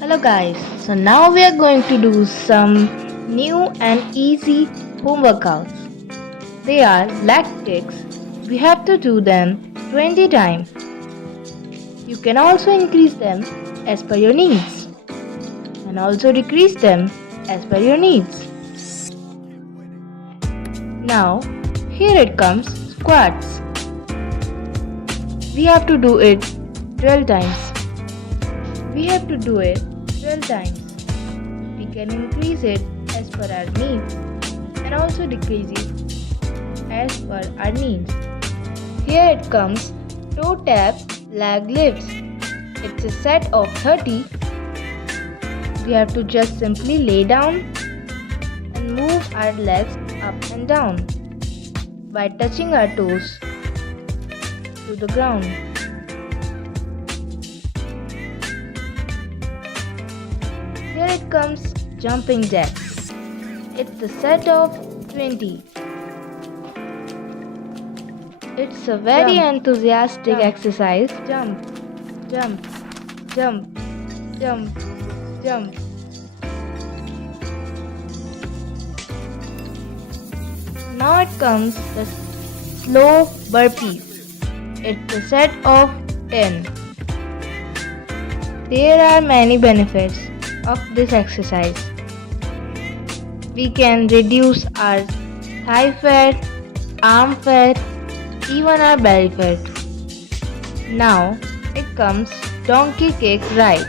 Hello guys, so now we are going to do some new and easy home workouts. They are leg kicks. We have to do them 20 times. You can also increase them as per your needs and also decrease them as per your needs. Now, here it comes squats. We have to do it 12 times. We have to do it 12 times. We can increase it as per our needs and also decrease it as per our needs. Here it comes toe tap leg lifts. It's a set of 30. We have to just simply lay down and move our legs up and down by touching our toes to the ground. Here it comes jumping jacks. It's a set of 20. It's a very enthusiastic exercise. Jump, jump, jump, jump, jump. Now it comes the slow burpees. It's a set of 10. There are many benefits of this exercise. We can reduce our thigh fat, arm fat, even our belly fat. Now it comes donkey kick ride.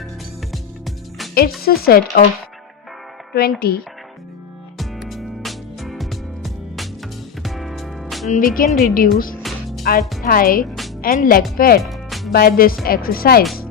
It's a set of 20. We can reduce our thigh and leg fat by this exercise.